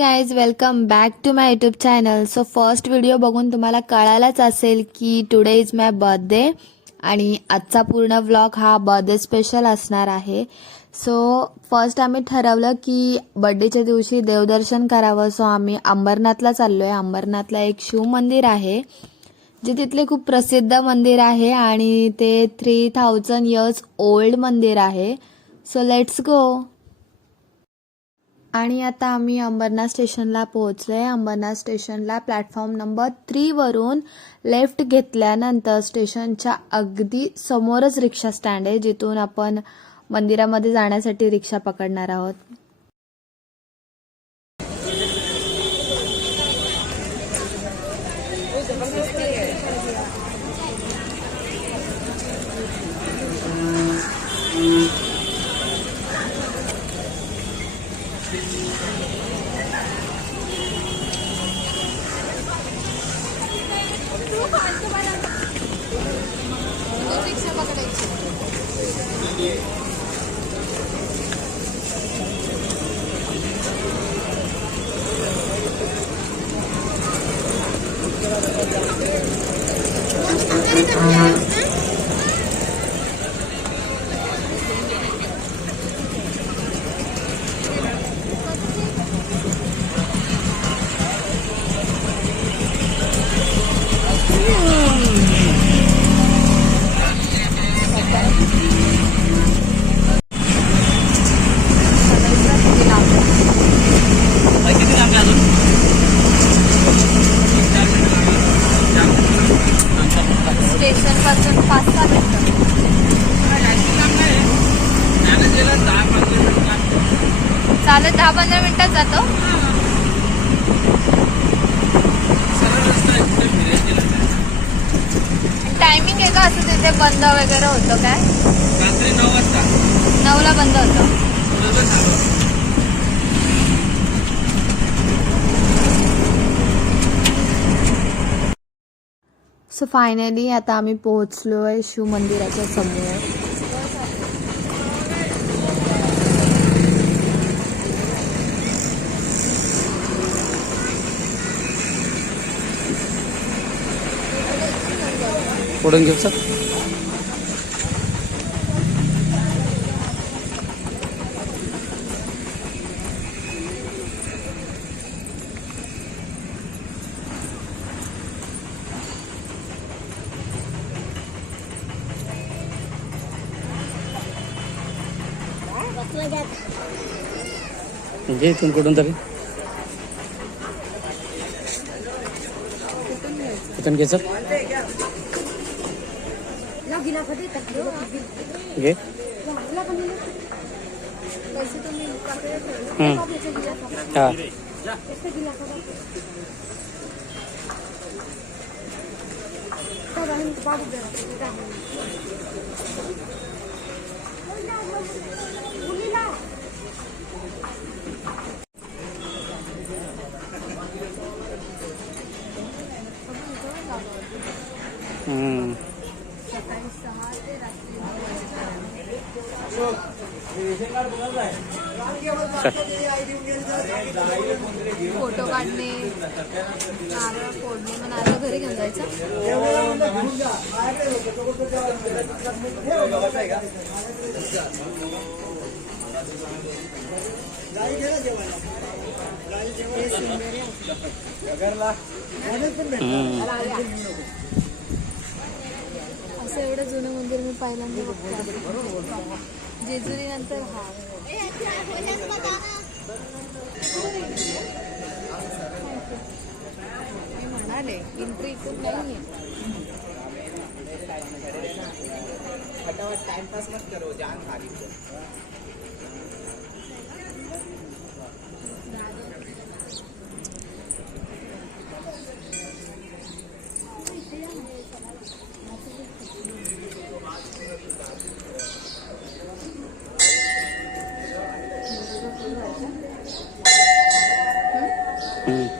Guys welcome back to my YouTube channel so first video बघून तुम्हाला कळायलाच असेल की टुडे इज माय बर्थडे आणि आजचा पूर्ण व्लॉग हा बर्थडे स्पेशल असणार आहे. सो फर्स्ट आम्ही ठरवलं की बर्थडेच्या दिवशी देवदर्शन करावं. सो आम्ही अंबरनाथला चाललो आहे अंबरनाथला एक शिव मंदिर आहे जे तिथले खूप प्रसिद्ध मंदिर आहे आणि ते थ्री थाउजंड इयर्स ओल्ड मंदिर आहे. सो लेट्स गो आणि आता आम्ही अंबरनाथ स्टेशनला पोहोचलो आहे अंबरनाथ स्टेशनला प्लॅटफॉर्म नंबर थ्रीवरून लेफ्ट घेतल्यानंतर स्टेशनच्या अगदी समोरच रिक्षा स्टँड आहे जिथून आपण मंदिरामध्ये जाण्यासाठी रिक्षा पकडणार आहोत. जातो. टायमिंग आहे का असं तिथे बंद वगैरे होतं काय? रात्री नऊ वाजता. नऊला बंद होतं. सो फायनली आता आम्ही पोहोचलो आहे शिव मंदिराच्या समोर. पुढून घेऊ सर घे इथून कुठून तरी कुठून घे सर जी हाँ Thank you. फोटो काढणे नारळ फोडणे मग नारळ घरी घेऊन जायचं. असं एवढं जुनं मंदिर मी पहिल्यांदा बघते. जेजुरी नंतर हा मी म्हणाले एंट्री इथून नाही आहे टाइमपास मत करो जान खाली.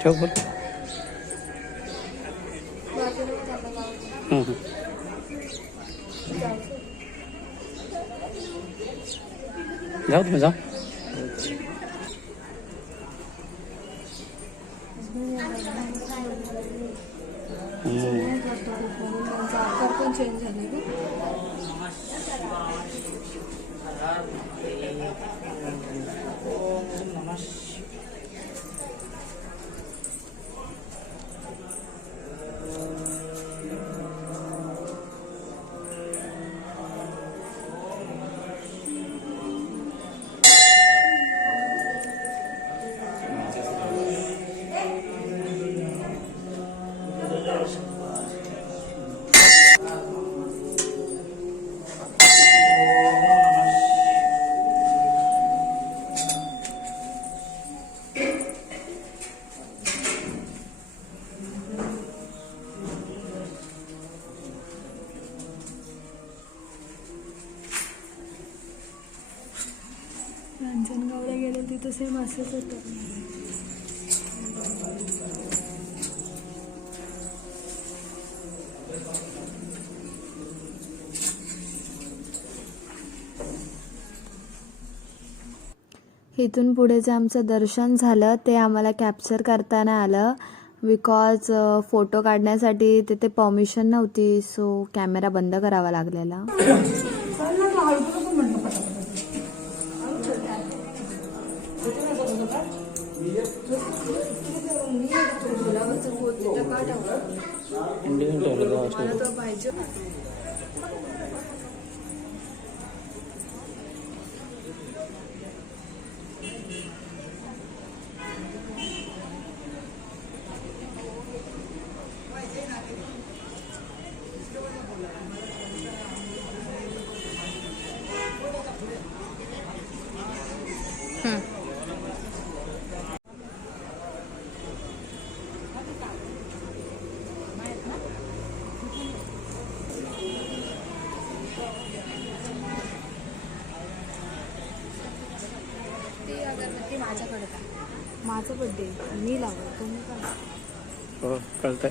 저거 응. 나도 보자. 음. 음. सेम असंच होतं इथून पुढे जे आमचं दर्शन झालं ते आम्हाला कॅप्चर करताना आलं. बिकॉज फोटो काढण्यासाठी तिथे परमिशन नव्हती सो कॅमेरा बंद करावा लागलेला. इंडियन ठेवलं गावाचं. माझा बड्डे मी लावलं. तुम्ही काय? हो कळतंय.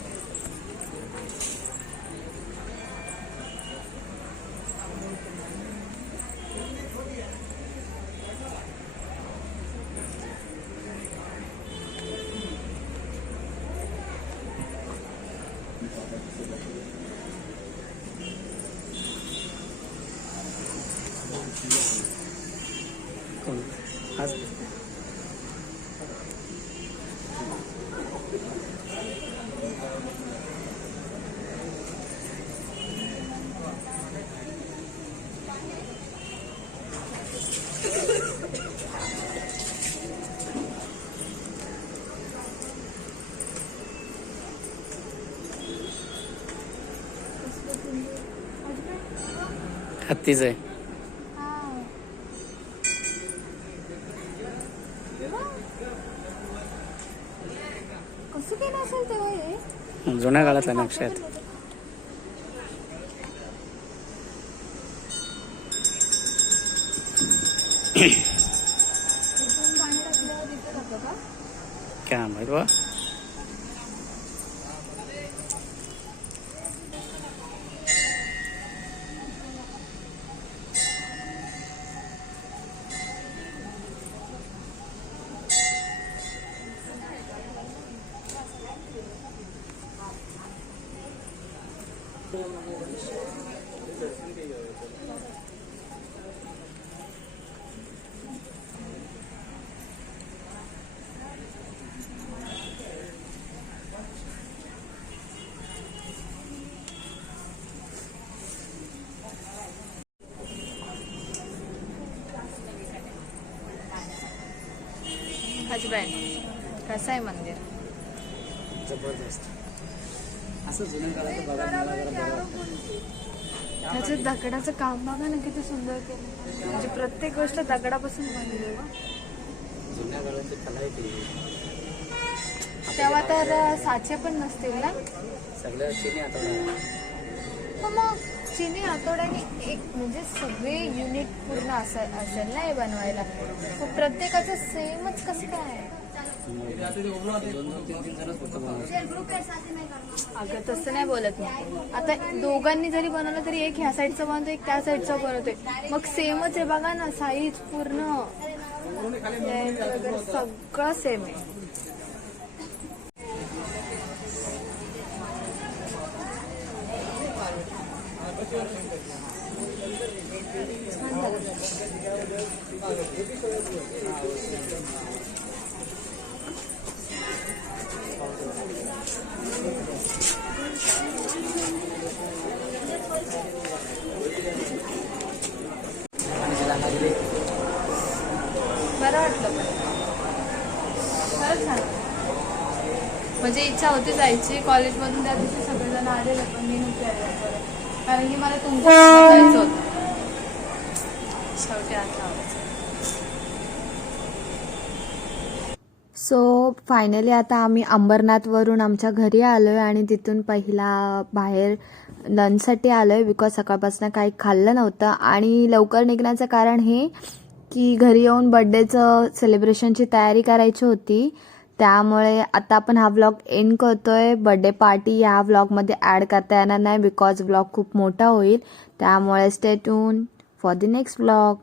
हत्तीच आहे. जुन्या काळातला नक्षा आहेत काय माहीत बा हजबँड कसं आहे मंदिर? जबरदस्त. असं जुन्या काळात बघायला मला जरा बरं वाटतं. त्याचं दगडाचं काम बघा ना किती सुंदर केलं. म्हणजे प्रत्येक गोष्ट दगडापासून बनली आहे बा. जुन्या काळाची कला आहे ती. तेव्हा तर साचे पण नसतील ना? सगळ्या चिनी आता हो मग चिनी आठवड्याने एक म्हणजे सगळे युनिट पूर्ण असं असेल ना हे बनवायला. मग प्रत्येकाचं सेमच कसं काय? अगं तसं नाही बोलत मी. आता दोघांनी जरी बनवलं तरी एक ह्या साईडचं बनवतो एक त्या साईडचं बनवतोय. मग सेमच आहे बघा ना साईज पूर्ण. वगैरे सगळं सेम आहे छान झालं. आणि त्याला लागले बरं वाटलं. पण छान. म्हणजे इच्छा होती जायची. कॉलेजमधून त्या दिवशी सगळेजण आलेले पण मी नव्हते कारण की मला तुमचं जायचं होतं. शेवटी सो फायनली आता आम्ही अंबरनाथवरून आमच्या घरी आलो आहे आणि तिथून पहिला बाहेर लंचसाठी आलो आहे बिकॉज सकाळपासून काही खाल्लं नव्हतं. आणि लवकर निघण्याचं कारण हे की घरी येऊन बड्डेचं सेलिब्रेशनची तयारी करायची होती. त्यामुळे आता आपण हा व्लॉग एंड आहे बड्डे पार्टी या व्लॉगमध्ये ॲड करता येणार नाही बिकॉज व्लॉग खूप मोठा होईल. त्यामुळे stay tune for the next vlog.